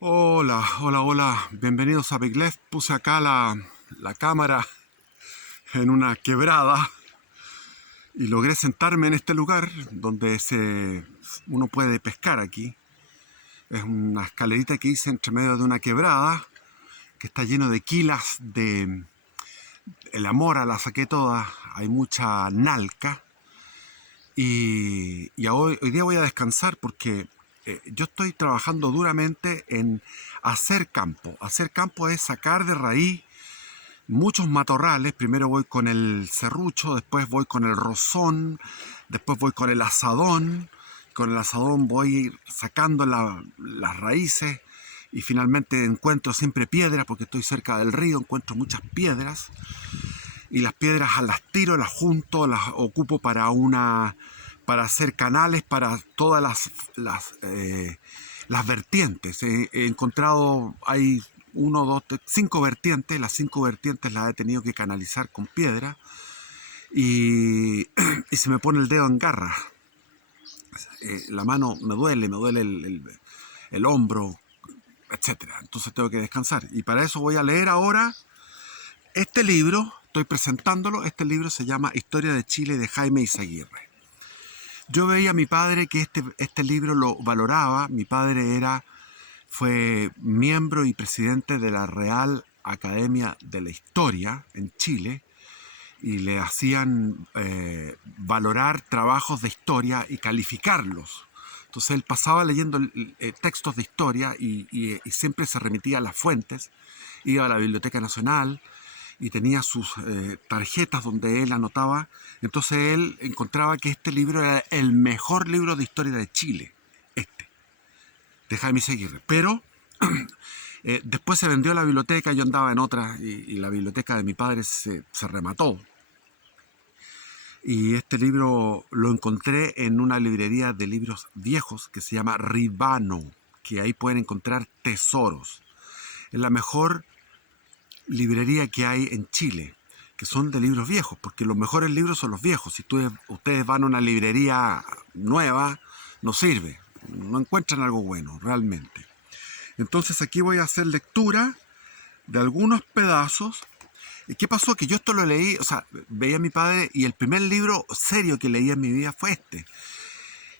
Hola, hola, hola. Bienvenidos a Big Left. Puse acá la cámara en una quebrada y logré sentarme en este lugar donde uno puede pescar aquí. Es una escalerita que hice entre medio de una quebrada que está lleno de quilas de... La mora la saqué toda, hay mucha nalca y hoy día voy a descansar porque yo estoy trabajando duramente en hacer campo. Hacer campo es sacar de raíz muchos matorrales. Primero voy con el serrucho, después voy con el rozón, después voy con el asadón. Con el asadón voy sacando las raíces y finalmente encuentro siempre piedras porque estoy cerca del río, encuentro muchas piedras y las piedras las tiro, las junto, las ocupo para hacer canales para todas las vertientes. He encontrado, hay uno, dos, cinco vertientes. Las cinco vertientes las he tenido que canalizar con piedra y, y se me pone el dedo en garra. La mano me duele el hombro, etcétera. Entonces tengo que descansar. Y para eso voy a leer ahora este libro. Estoy presentándolo. Este libro se llama Historia de Chile, de Jaime Izaguirre. Yo veía a mi padre que este libro lo valoraba. Mi padre fue miembro y presidente de la Real Academia de la Historia en Chile y le hacían valorar trabajos de historia y calificarlos. Entonces él pasaba leyendo textos de historia y siempre se remitía a las fuentes, iba a la Biblioteca Nacional y tenía sus tarjetas donde él anotaba. Entonces él encontraba que este libro era el mejor libro de historia de Chile, este, de Jaime Seguirre. Pero después se vendió la biblioteca, yo andaba en otra y la biblioteca de mi padre se remató. Y este libro lo encontré en una librería de libros viejos que se llama Ribano, que ahí pueden encontrar tesoros. Es la mejor librería que hay en Chile, que son de libros viejos, porque los mejores libros son los viejos. Si ustedes van a una librería nueva, no sirve, no encuentran algo bueno, realmente. Entonces aquí voy a hacer lectura de algunos pedazos. ¿Y qué pasó? Que yo esto lo leí, o sea, veía a mi padre y el primer libro serio que leí en mi vida fue este.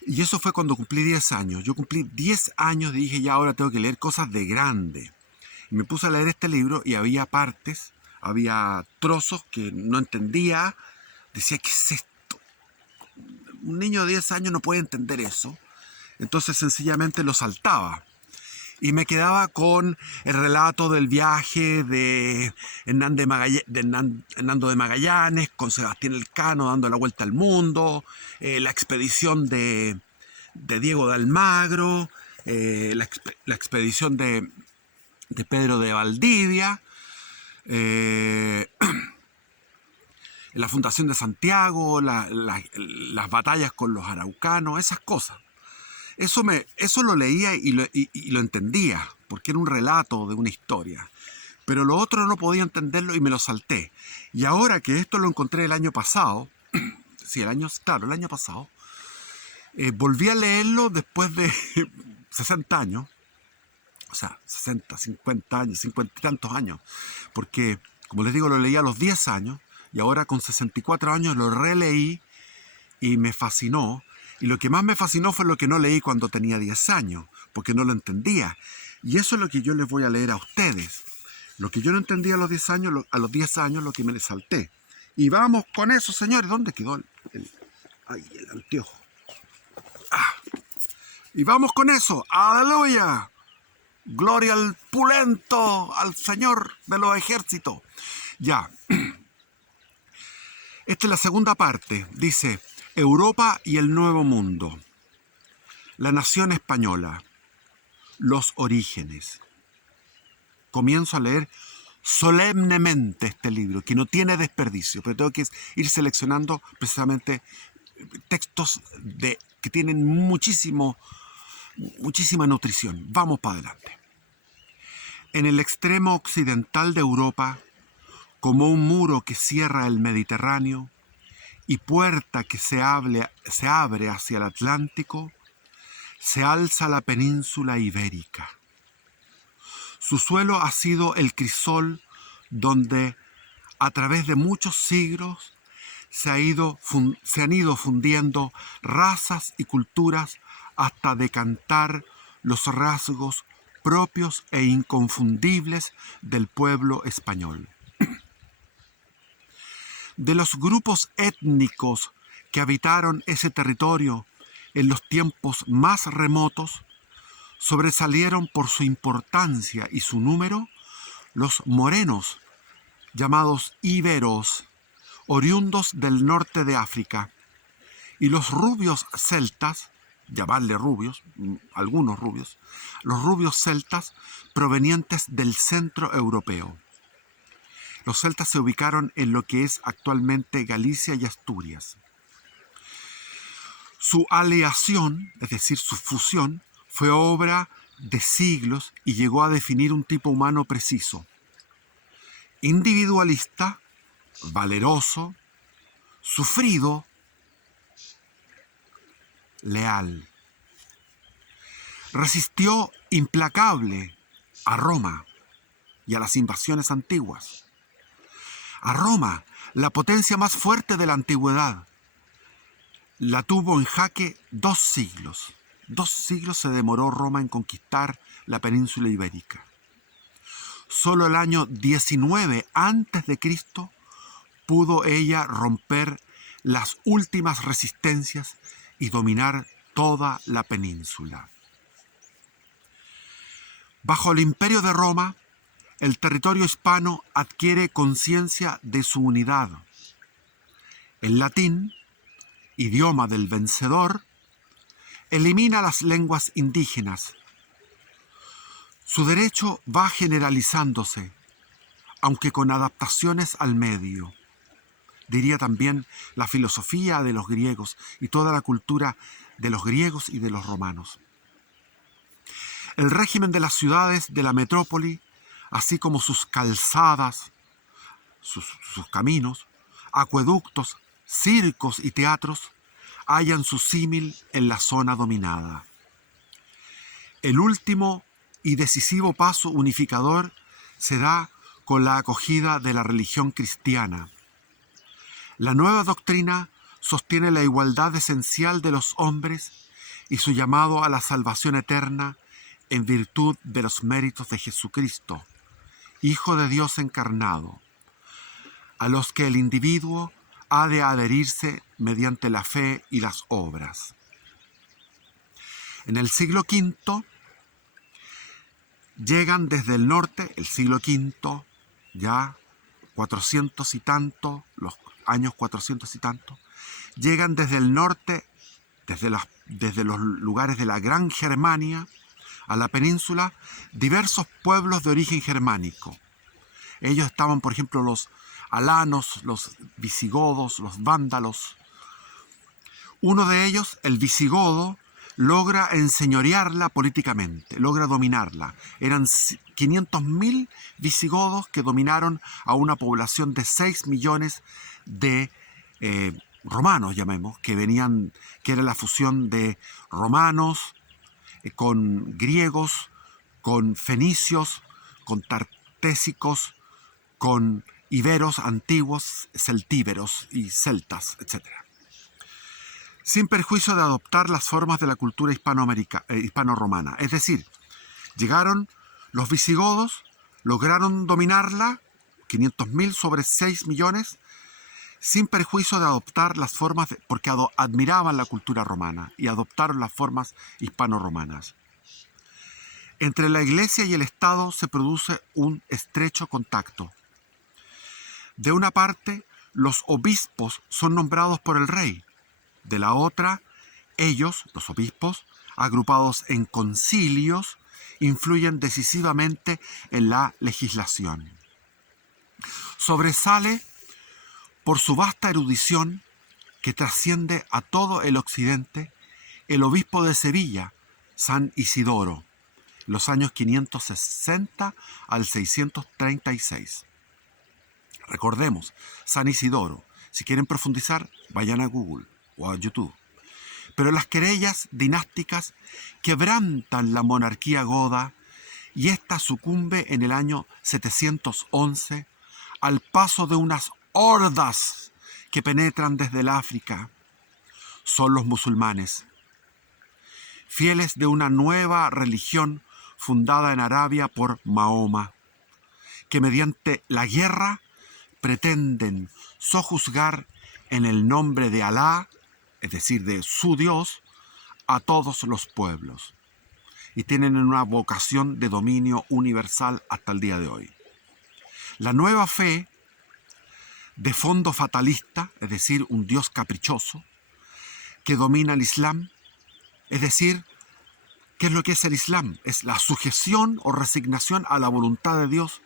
Y eso fue cuando cumplí 10 años. Yo cumplí 10 años y dije, ya ahora tengo que leer cosas de grande. Y me puse a leer este libro y había partes, había trozos que no entendía. Decía, ¿qué es esto? Un niño de 10 años no puede entender eso. Entonces sencillamente lo saltaba. Y me quedaba con el relato del viaje de Hernando de Magallanes, con Sebastián Elcano dando la vuelta al mundo, la expedición de Diego de Almagro, la expedición de Pedro de Valdivia, eh, la fundación de Santiago, las batallas con los araucanos, esas cosas. Eso lo leía y lo entendía, porque era un relato de una historia. Pero lo otro no podía entenderlo y me lo salté. Y ahora que esto lo encontré el año pasado, sí, el año pasado, volví a leerlo después de 60 años, o sea, 60, 50 años, 50 y tantos años, porque, como les digo, lo leí a los 10 años y ahora con 64 años lo releí y me fascinó. Y lo que más me fascinó fue lo que no leí cuando tenía 10 años, porque no lo entendía. Y eso es lo que yo les voy a leer a ustedes. Lo que yo no entendía a los 10 años, a los 10 años lo que me les salté. Y vamos con eso, señores. ¿Dónde quedó el anteojo? Ah, y vamos con eso. ¡Aleluya! Gloria al pulento, al Señor de los ejércitos. Ya, esta es la segunda parte. Dice, Europa y el Nuevo Mundo. La nación española. Los orígenes. Comienzo a leer solemnemente este libro, que no tiene desperdicio, pero tengo que ir seleccionando precisamente textos que tienen muchísima nutrición. Vamos para adelante. En el extremo occidental de Europa, como un muro que cierra el Mediterráneo y puerta que se abre hacia el Atlántico, se alza la península ibérica. Su suelo ha sido el crisol donde a través de muchos siglos se han ido fundiendo razas y culturas hasta decantar los rasgos propios e inconfundibles del pueblo español. De los grupos étnicos que habitaron ese territorio en los tiempos más remotos, sobresalieron por su importancia y su número los morenos, llamados íberos, oriundos del norte de África, y los rubios celtas, llamarle rubios, algunos rubios, los rubios celtas provenientes del centro europeo. Los celtas se ubicaron en lo que es actualmente Galicia y Asturias. Su aleación, es decir, su fusión, fue obra de siglos y llegó a definir un tipo humano preciso: individualista, valeroso, sufrido, leal. Resistió implacable a Roma y a las invasiones antiguas. A Roma, la potencia más fuerte de la antigüedad, la tuvo en jaque 2 siglos. 2 siglos se demoró Roma en conquistar la península ibérica. Solo el año 19 a.C. pudo ella romper las últimas resistencias y dominar toda la península. Bajo el imperio de Roma, el territorio hispano adquiere conciencia de su unidad. El latín, idioma del vencedor, elimina las lenguas indígenas. Su derecho va generalizándose, aunque con adaptaciones al medio. Diría también la filosofía de los griegos y toda la cultura de los griegos y de los romanos. El régimen de las ciudades de la metrópoli, así como sus calzadas, sus caminos, acueductos, circos y teatros, hallan su símil en la zona dominada. El último y decisivo paso unificador se da con la acogida de la religión cristiana. La nueva doctrina sostiene la igualdad esencial de los hombres y su llamado a la salvación eterna en virtud de los méritos de Jesucristo, Hijo de Dios encarnado, a los que el individuo ha de adherirse mediante la fe y las obras. En el siglo V llegan desde el norte, el siglo V, ya 400 y tanto, los años 400 y tanto, llegan desde el norte, desde los lugares de la Gran Germania, a la península, diversos pueblos de origen germánico. Ellos estaban, por ejemplo, los alanos, los visigodos, los vándalos. Uno de ellos, el visigodo, logra enseñorearla políticamente, logra dominarla. Eran 500.000 visigodos que dominaron a una población de 6 millones de romanos, llamemos, que era la fusión de romanos con griegos, con fenicios, con tartésicos, con iberos antiguos, celtíberos y celtas, etc. Sin perjuicio de adoptar las formas de la cultura hispano-romana. Es decir, llegaron los visigodos, lograron dominarla, 500.000 sobre 6 millones, sin perjuicio de adoptar las formas, porque admiraban la cultura romana y adoptaron las formas hispano-romanas. Entre la Iglesia y el Estado se produce un estrecho contacto. De una parte, los obispos son nombrados por el rey. De la otra, ellos, los obispos, agrupados en concilios, influyen decisivamente en la legislación. Sobresale por su vasta erudición, que trasciende a todo el occidente, el obispo de Sevilla, San Isidoro, los años 560 al 636. Recordemos, San Isidoro. Si quieren profundizar, vayan a Google o a YouTube. Pero las querellas dinásticas quebrantan la monarquía goda y ésta sucumbe en el año 711 al paso de unas hordas que penetran desde el África. Son los musulmanes, fieles de una nueva religión fundada en Arabia por Mahoma, que mediante la guerra pretenden sojuzgar en el nombre de Alá, es decir, de su Dios, a todos los pueblos, y tienen una vocación de dominio universal hasta el día de hoy. La nueva fe, de fondo fatalista, es decir, un Dios caprichoso, que domina el Islam, es decir, ¿qué es lo que es el Islam? Es la sujeción o resignación a la voluntad de Dios,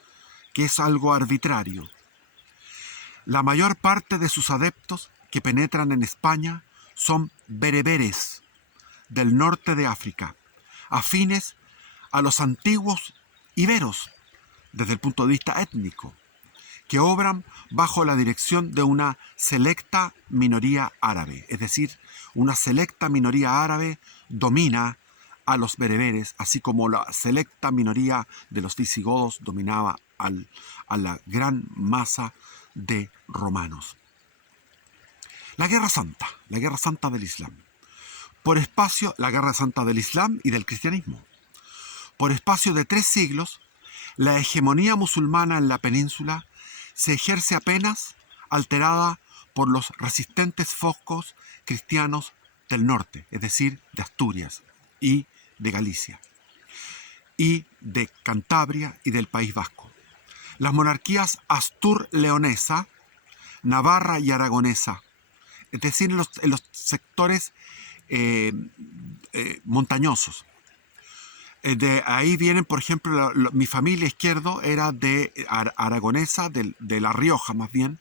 que es algo arbitrario. La mayor parte de sus adeptos que penetran en España son bereberes del norte de África, afines a los antiguos iberos desde el punto de vista étnico, que obran bajo la dirección de una selecta minoría árabe. Es decir, una selecta minoría árabe domina a los bereberes, así como la selecta minoría de los visigodos dominaba a la gran masa de romanos. La Guerra Santa del Islam. Por espacio, la Guerra Santa del Islam y del cristianismo. Por espacio de 3 siglos, la hegemonía musulmana en la península se ejerce apenas alterada por los resistentes focos cristianos del norte, es decir, de Asturias y de Galicia, y de Cantabria y del País Vasco. Las monarquías astur-leonesa, navarra y aragonesa, es decir, en los sectores montañosos. De ahí vienen, por ejemplo, mi familia izquierdo era de aragonesa, de La Rioja más bien,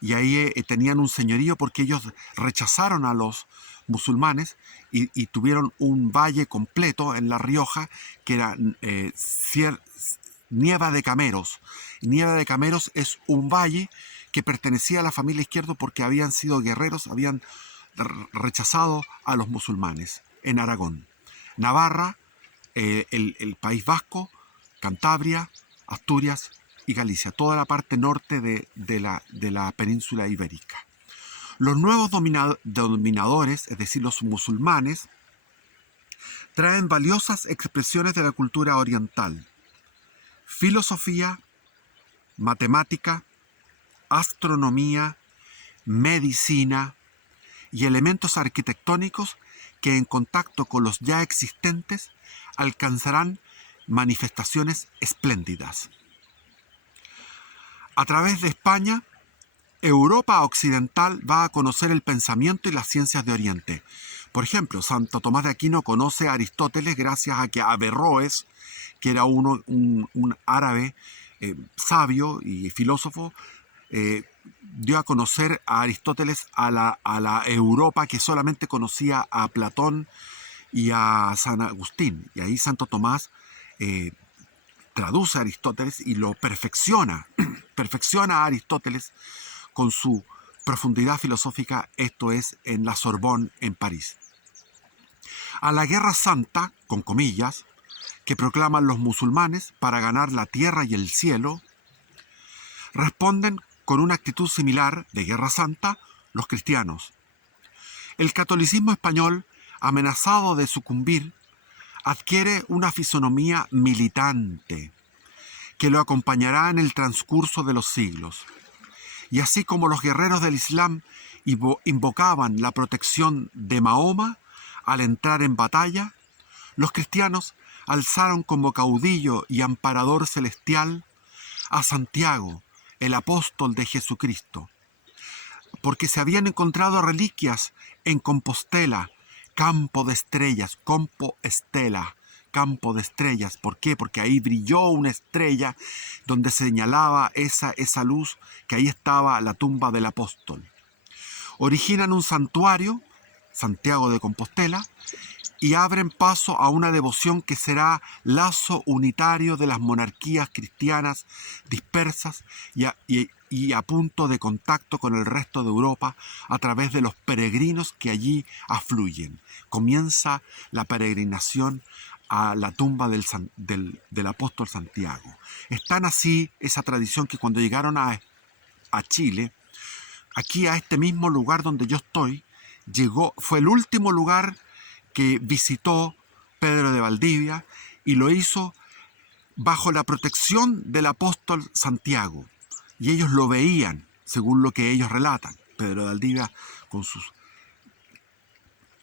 y ahí tenían un señorío porque ellos rechazaron a los musulmanes y tuvieron un valle completo en La Rioja que era Nieva de Cameros. Nieva de Cameros es un valle que pertenecía a la familia izquierdo porque habían sido guerreros, habían rechazado a los musulmanes en Aragón. Navarra, el País Vasco, Cantabria, Asturias y Galicia, toda la parte norte de la península ibérica. Los nuevos dominadores, es decir, los musulmanes, traen valiosas expresiones de la cultura oriental: filosofía, matemática, astronomía, medicina y elementos arquitectónicos que en contacto con los ya existentes alcanzarán manifestaciones espléndidas. A través de España, Europa occidental va a conocer el pensamiento y las ciencias de Oriente. Por ejemplo, Santo Tomás de Aquino conoce a Aristóteles gracias a que Averroes, que era un árabe sabio y filósofo, dio a conocer a Aristóteles a la Europa que solamente conocía a Platón y a San Agustín. Y ahí Santo Tomás traduce a Aristóteles y lo perfecciona, perfecciona a Aristóteles con su profundidad filosófica, esto es en la Sorbonne en París. A la Guerra Santa, con comillas, que proclaman los musulmanes para ganar la tierra y el cielo, responden con una actitud similar de Guerra Santa los cristianos. El catolicismo español, amenazado de sucumbir, adquiere una fisonomía militante que lo acompañará en el transcurso de los siglos. Y así como los guerreros del Islam invocaban la protección de Mahoma al entrar en batalla, los cristianos alzaron como caudillo y amparador celestial a Santiago, el apóstol de Jesucristo, porque se habían encontrado reliquias en Compostela, campo de estrellas, campo de estrellas. ¿Por qué? Porque ahí brilló una estrella donde señalaba esa luz, que ahí estaba la tumba del apóstol. Originan un santuario, Santiago de Compostela, y abren paso a una devoción que será lazo unitario de las monarquías cristianas dispersas y a punto de contacto con el resto de Europa a través de los peregrinos que allí afluyen. Comienza la peregrinación a la tumba del apóstol Santiago. Es tan así esa tradición que cuando llegaron a Chile, aquí a este mismo lugar donde yo estoy, fue el último lugar que visitó Pedro de Valdivia, y lo hizo bajo la protección del apóstol Santiago. Y ellos lo veían, según lo que ellos relatan. Pedro de Valdivia con sus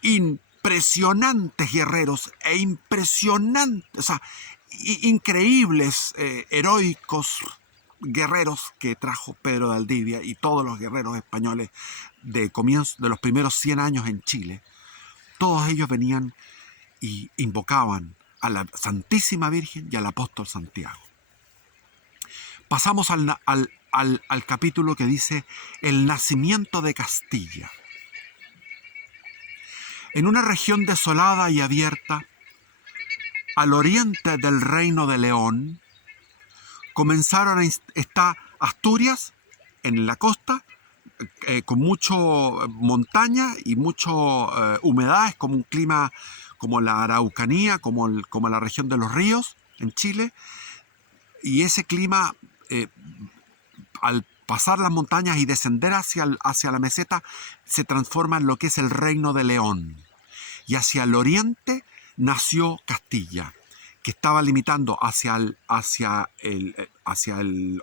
impresionantes guerreros e impresionantes, o sea, increíbles, heroicos guerreros que trajo Pedro de Valdivia y todos los guerreros españoles de los primeros 100 años en Chile. Todos ellos venían y invocaban a la Santísima Virgen y al apóstol Santiago. Pasamos al capítulo que dice el nacimiento de Castilla. En una región desolada y abierta, al oriente del Reino de León, está Asturias en la costa, con mucho montaña y mucho humedades, como un clima como la Araucanía, como la región de los ríos en Chile. Y ese clima, al pasar las montañas y descender hacia la meseta, se transforma en lo que es el Reino de León. Y hacia el oriente nació Castilla, que estaba limitando hacia el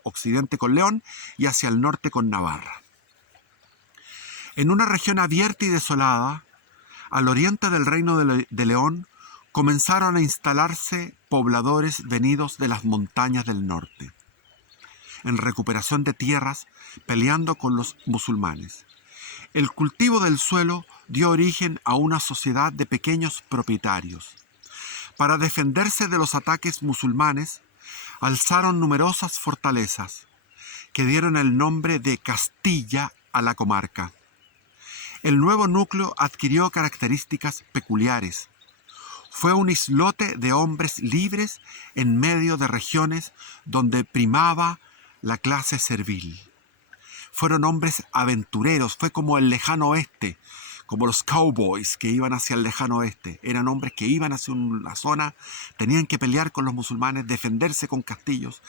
occidente con León y hacia el norte con Navarra. En una región abierta y desolada, al oriente del Reino de León, comenzaron a instalarse pobladores venidos de las montañas del norte, en recuperación de tierras, peleando con los musulmanes. El cultivo del suelo dio origen a una sociedad de pequeños propietarios. Para defenderse de los ataques musulmanes, alzaron numerosas fortalezas, que dieron el nombre de Castilla a la comarca. El nuevo núcleo adquirió características peculiares. Fue un islote de hombres libres en medio de regiones donde primaba la clase servil. Fueron hombres aventureros, fue como el lejano oeste, como los cowboys que iban hacia el lejano oeste. Eran hombres que iban hacia una zona, tenían que pelear con los musulmanes, defenderse con castillos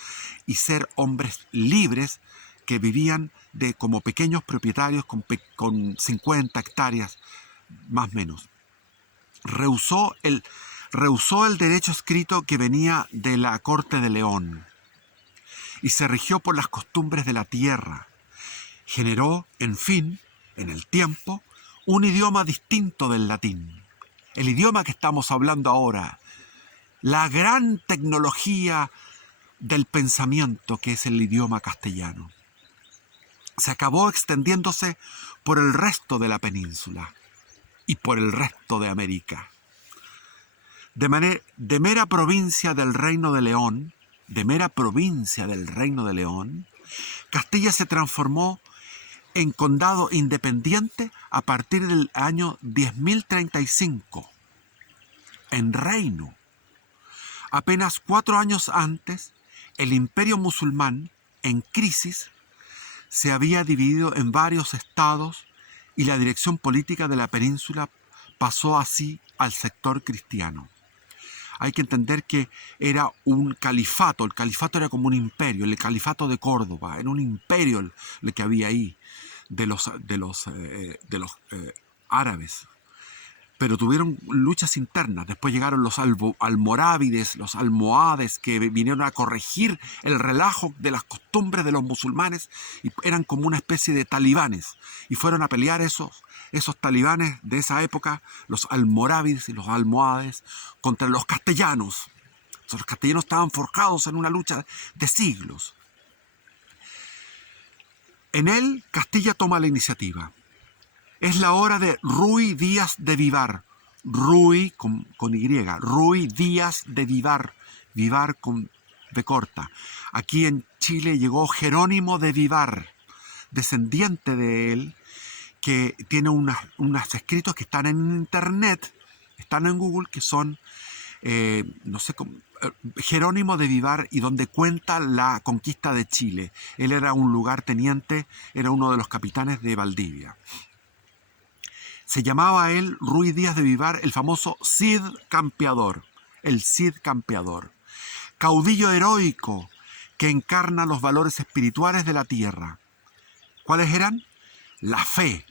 y ser hombres libres que vivían como pequeños propietarios con 50 hectáreas, más o menos. Rehusó el derecho escrito que venía de la corte de León y se rigió por las costumbres de la tierra. Generó, en fin, en el tiempo, un idioma distinto del latín. El idioma que estamos hablando ahora, la gran tecnología del pensamiento que es el idioma castellano, se acabó extendiéndose por el resto de la península y por el resto de América. De mera provincia del Reino de León, Castilla se transformó en condado independiente a partir del año 10.035, en reino. Apenas 4 años antes, el imperio musulmán, en crisis, se había dividido en varios estados y la dirección política de la península pasó así al sector cristiano. Hay que entender que era un califato, el califato era como un imperio, el califato de Córdoba, era un imperio el que había ahí de los árabes. Pero tuvieron luchas internas. Después llegaron los almorávides, los almohades, que vinieron a corregir el relajo de las costumbres de los musulmanes y eran como una especie de talibanes. Y fueron a pelear esos talibanes de esa época, los almorávides y los almohades, contra los castellanos. Entonces, los castellanos estaban forjados en una lucha de siglos. En él, Castilla toma la iniciativa. Es la hora de Ruy Díaz de Vivar. Ruy con Y. Ruy Díaz de Vivar. Vivar con V corta. Aquí en Chile llegó Jerónimo de Vivar, descendiente de él, que tiene unos escritos que están en internet, están en Google, que son, Jerónimo de Vivar, y donde cuenta la conquista de Chile. Él era un lugarteniente, era uno de los capitanes de Valdivia. Se llamaba él, Ruy Díaz de Vivar, el famoso Cid Campeador. el Cid campeador, caudillo heroico que encarna los valores espirituales de la tierra. ¿Cuáles eran? La fe,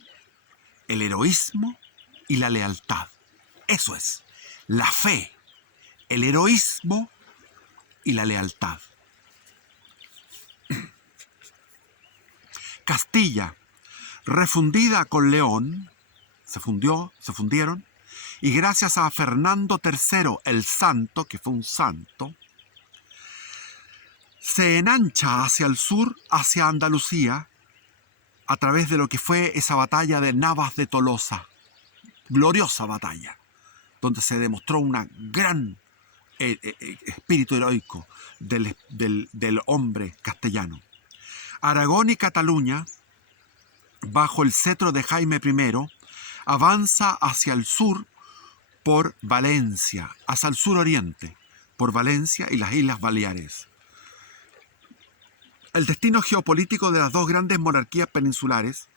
el heroísmo y la lealtad. Eso es, la fe, el heroísmo y la lealtad. Castilla, refundida con León, se fundieron, y gracias a Fernando III el Santo, que fue un santo, se enancha hacia el sur, hacia Andalucía, a través de lo que fue esa batalla de Navas de Tolosa, gloriosa batalla, donde se demostró un gran espíritu heroico del hombre castellano. Aragón y Cataluña, bajo el cetro de Jaime I, avanza hacia el sur por Valencia, hacia el suroriente, por Valencia y las Islas Baleares. El destino geopolítico de las dos grandes monarquías peninsulares,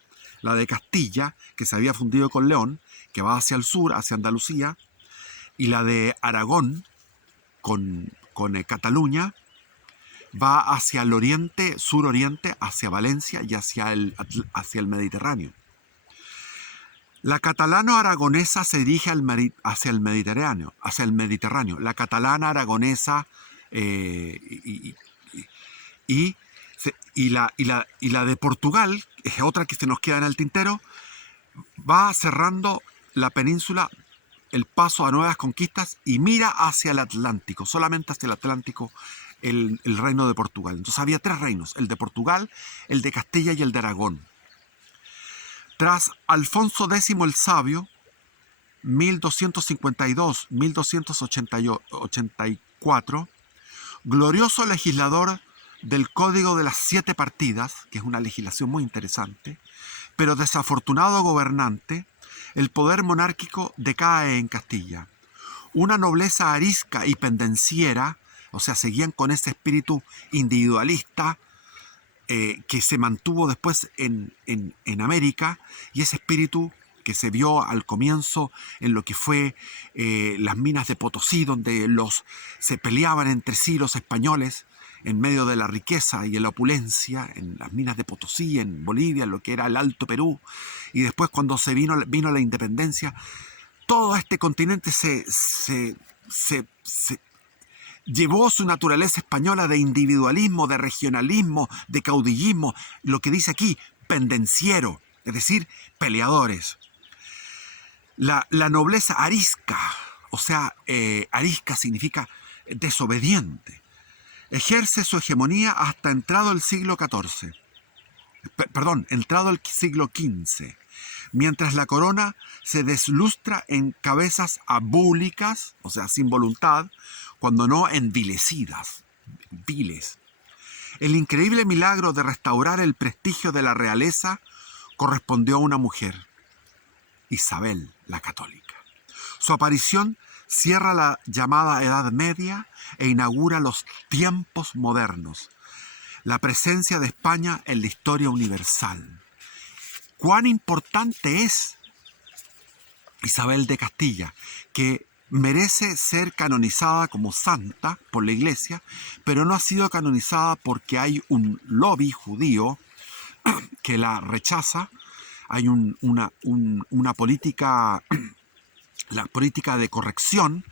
la de Castilla, que se había fundido con León, que va hacia el sur, hacia Andalucía, y la de Aragón, con Cataluña, va hacia el oriente, suroriente, hacia Valencia y hacia el Mediterráneo. La catalano-aragonesa se dirige hacia el Mediterráneo. La catalana-aragonesa y la de Portugal, es otra que se nos queda en el tintero, va cerrando la península, el paso a nuevas conquistas, y mira hacia el Atlántico, solamente hacia el Atlántico, el reino de Portugal. Entonces había tres reinos, el de Portugal, el de Castilla y el de Aragón. Tras Alfonso X el Sabio, 1252-1284, glorioso legislador del Código de las 7 Partidas, que es una legislación muy interesante, pero desafortunado gobernante, el poder monárquico decae en Castilla. Una nobleza arisca y pendenciera, o sea, seguían con ese espíritu individualista que se mantuvo después en América, y ese espíritu que se vio al comienzo en lo que fue las minas de Potosí, donde se peleaban entre sí los españoles en medio de la riqueza y en la opulencia, en las minas de Potosí, en Bolivia, en lo que era el Alto Perú, y después cuando se vino la independencia, todo este continente se llevó su naturaleza española de individualismo, de regionalismo, de caudillismo, lo que dice aquí, pendenciero, es decir, peleadores. La nobleza arisca, o sea, arisca significa desobediente, ejerce su hegemonía hasta entrado el siglo XIV. Entrado el siglo XV, mientras la corona se deslustra en cabezas abúlicas, o sea, sin voluntad, cuando no envilecidas, viles. El increíble milagro de restaurar el prestigio de la realeza correspondió a una mujer, Isabel la Católica. Su aparición cierra la llamada Edad Media e inaugura los tiempos modernos, la presencia de España en la historia universal. ¿Cuán importante es Isabel de Castilla, que merece ser canonizada como santa por la Iglesia, pero no ha sido canonizada porque hay un lobby judío que la rechaza? Hay una política, la política de corrección,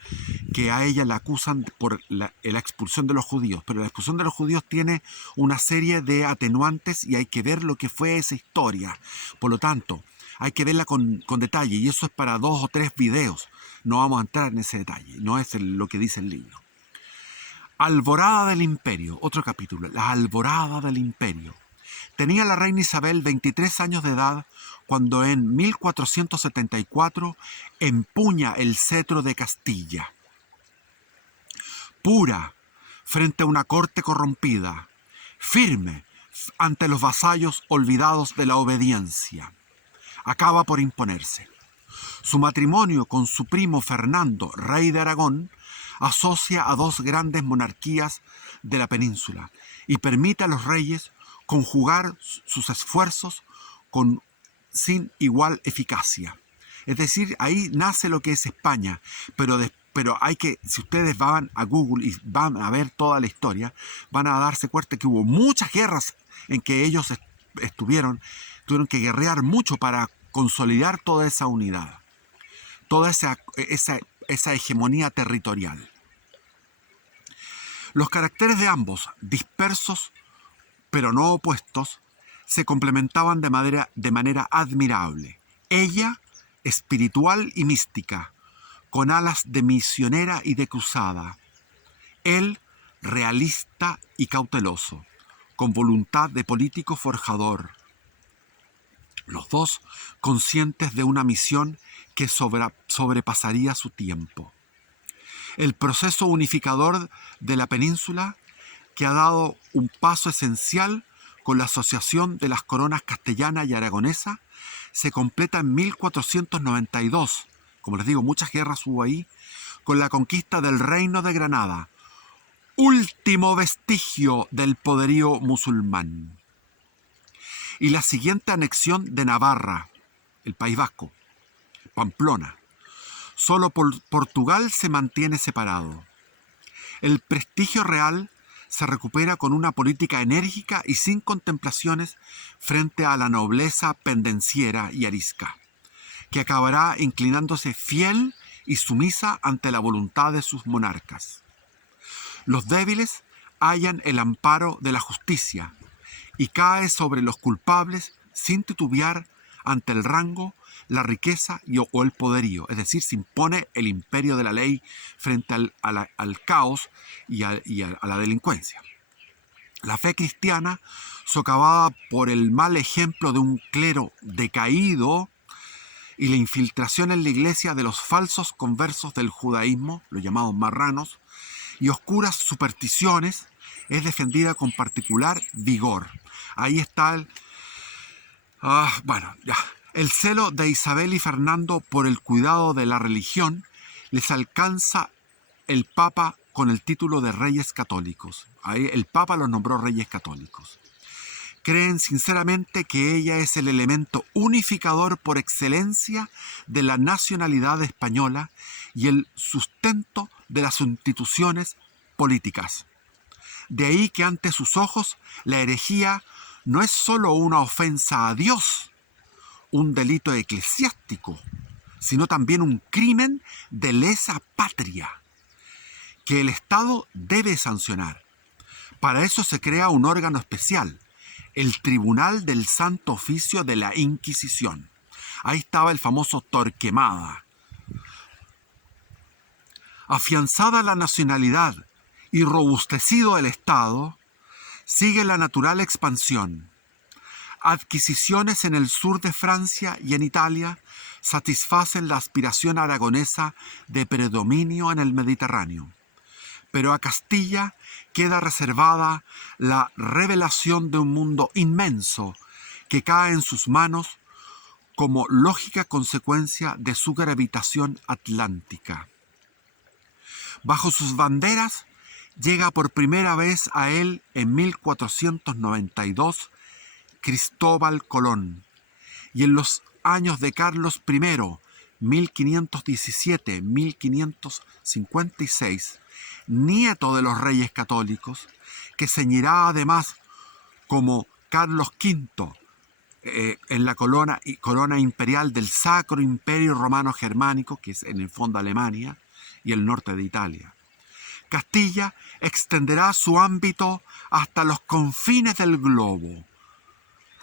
que a ella la acusan por la expulsión de los judíos, pero la expulsión de los judíos tiene una serie de atenuantes y hay que ver lo que fue esa historia. Por lo tanto, hay que verla con detalle, y eso es para 2 o 3 videos. No vamos a entrar en ese detalle, no es lo que dice el libro. Alborada del Imperio, otro capítulo, la Alborada del Imperio. Tenía la reina Isabel 23 años de edad cuando en 1474 empuña el cetro de Castilla. Pura frente a una corte corrompida, firme ante los vasallos olvidados de la obediencia, acaba por imponerse. Su matrimonio con su primo Fernando, rey de Aragón, asocia a 2 grandes monarquías de la península y permite a los reyes conjugar sus esfuerzos sin igual eficacia. Es decir, ahí nace lo que es España, pero pero si ustedes van a Google y van a ver toda la historia, van a darse cuenta que hubo muchas guerras en que ellos tuvieron que guerrear mucho para consolidar toda esa unidad, toda esa hegemonía territorial. Los caracteres de ambos, dispersos pero no opuestos, se complementaban de manera admirable. Ella, espiritual y mística, con alas de misionera y de cruzada. Él, realista y cauteloso, con voluntad de político forjador. Los dos conscientes de una misión que sobrepasaría su tiempo. El proceso unificador de la península, que ha dado un paso esencial con la asociación de las coronas castellana y aragonesa, se completa en 1492. Como les digo, muchas guerras hubo ahí, con la conquista del Reino de Granada, último vestigio del poderío musulmán. Y la siguiente anexión de Navarra, el País Vasco, Pamplona. Solo Portugal se mantiene separado. El prestigio real se recupera con una política enérgica y sin contemplaciones frente a la nobleza pendenciera y arisca, que acabará inclinándose fiel y sumisa ante la voluntad de sus monarcas. Los débiles hallan el amparo de la justicia y cae sobre los culpables sin titubear ante el rango, la riqueza o el poderío, es decir, se impone el imperio de la ley frente al caos y a la delincuencia. La fe cristiana, socavada por el mal ejemplo de un clero decaído y la infiltración en la iglesia de los falsos conversos del judaísmo, los llamados marranos, y oscuras supersticiones, es defendida con particular vigor. Ahí está el celo de Isabel y Fernando por el cuidado de la religión les alcanza el Papa con el título de Reyes Católicos. Ahí el Papa los nombró Reyes Católicos. Creen sinceramente que ella es el elemento unificador por excelencia de la nacionalidad española y el sustento de las instituciones políticas. De ahí que ante sus ojos la herejía no es sólo una ofensa a Dios, un delito eclesiástico, sino también un crimen de lesa patria que el Estado debe sancionar. Para eso se crea un órgano especial, el Tribunal del Santo Oficio de la Inquisición. Ahí estaba el famoso Torquemada. Afianzada la nacionalidad y robustecido el Estado, sigue la natural expansión. Adquisiciones en el sur de Francia y en Italia satisfacen la aspiración aragonesa de predominio en el Mediterráneo. Pero a Castilla queda reservada la revelación de un mundo inmenso que cae en sus manos como lógica consecuencia de su gravitación atlántica. Bajo sus banderas llega por primera vez a él en 1492 Cristóbal Colón, y en los años de Carlos I, 1517-1556, nieto de los reyes católicos, que ceñirá además como Carlos V en la corona imperial del Sacro Imperio Romano Germánico, que es en el fondo Alemania y el norte de Italia. Castilla extenderá su ámbito hasta los confines del globo,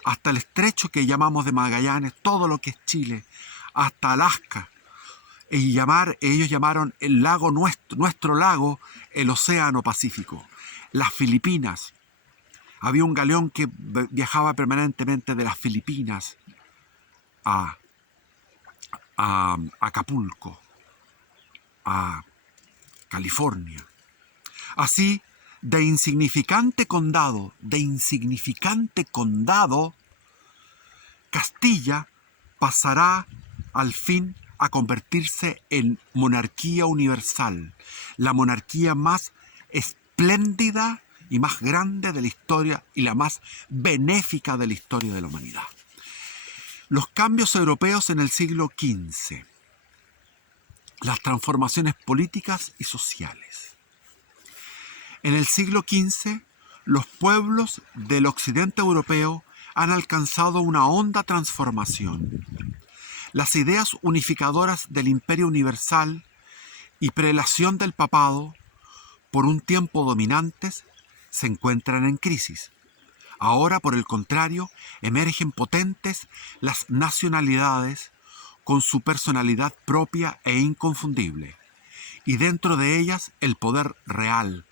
hasta el estrecho que llamamos de Magallanes, todo lo que es Chile, hasta Alaska. Ellos llamaron el lago nuestro lago, el Océano Pacífico. Las Filipinas. Había un galeón que viajaba permanentemente de las Filipinas a Acapulco, a California. Así, de insignificante condado, Castilla pasará al fin a convertirse en monarquía universal, la monarquía más espléndida y más grande de la historia y la más benéfica de la historia de la humanidad. Los cambios europeos en el siglo XV. las transformaciones políticas y sociales. En el siglo XV, los pueblos del occidente europeo han alcanzado una honda transformación. Las ideas unificadoras del imperio universal y prelación del papado, por un tiempo dominantes, se encuentran en crisis. Ahora, por el contrario, emergen potentes las nacionalidades con su personalidad propia e inconfundible, y dentro de ellas el poder real,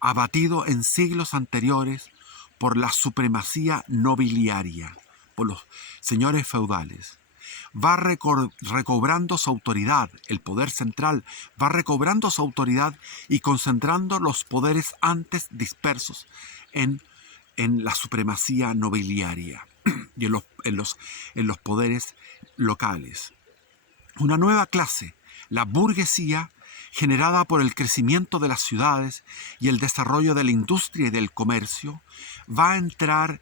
abatido en siglos anteriores por la supremacía nobiliaria, por los señores feudales. Va recobrando su autoridad, el poder central va recobrando su autoridad y concentrando los poderes antes dispersos en la supremacía nobiliaria y en los poderes locales. Una nueva clase, la burguesía, generada por el crecimiento de las ciudades y el desarrollo de la industria y del comercio, va a empezar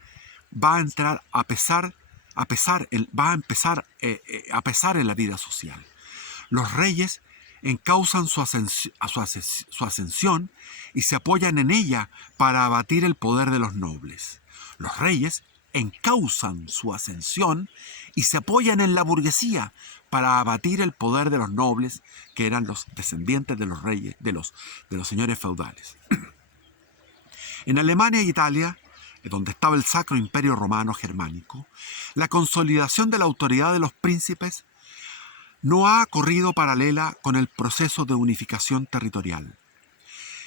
a pesar en la vida social. Los reyes encausan su ascensión y se apoyan en ella para abatir el poder de los nobles. Los reyes encausan su ascensión y se apoyan en la burguesía para abatir el poder de los nobles, que eran los descendientes de los reyes, de los señores feudales. En Alemania e Italia, donde estaba el Sacro Imperio Romano Germánico, la consolidación de la autoridad de los príncipes no ha corrido paralela con el proceso de unificación territorial.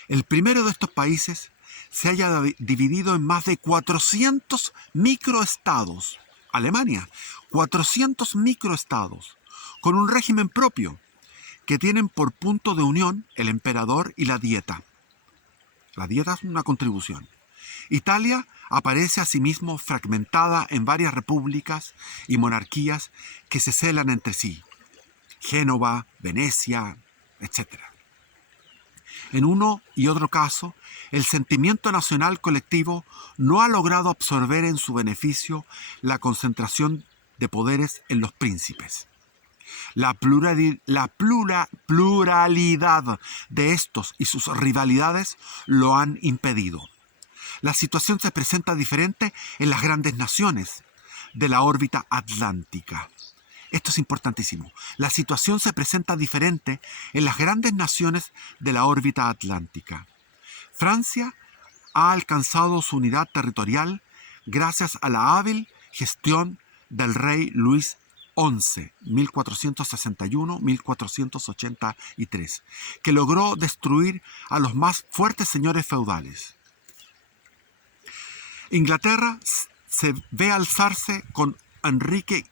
El primero de estos países se haya dividido en más de 400 microestados. Alemania, 400 microestados, con un régimen propio, que tienen por punto de unión el emperador y la dieta. La dieta es una contribución. Italia aparece asimismo fragmentada en varias repúblicas y monarquías que se celan entre sí. Génova, Venecia, etc. En uno y otro caso, el sentimiento nacional colectivo no ha logrado absorber en su beneficio la concentración de poderes en los príncipes. La pluralidad de estos y sus rivalidades lo han impedido. La situación se presenta diferente en las grandes naciones de la órbita atlántica. Esto es importantísimo. La situación se presenta diferente en las grandes naciones de la órbita atlántica. Francia ha alcanzado su unidad territorial gracias a la hábil gestión del rey Luis XI, 1461-1483, que logró destruir a los más fuertes señores feudales. Inglaterra se ve alzarse con Enrique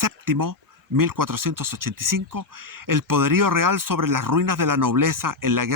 VII, 1485, el poderío real sobre las ruinas de la nobleza en la guerra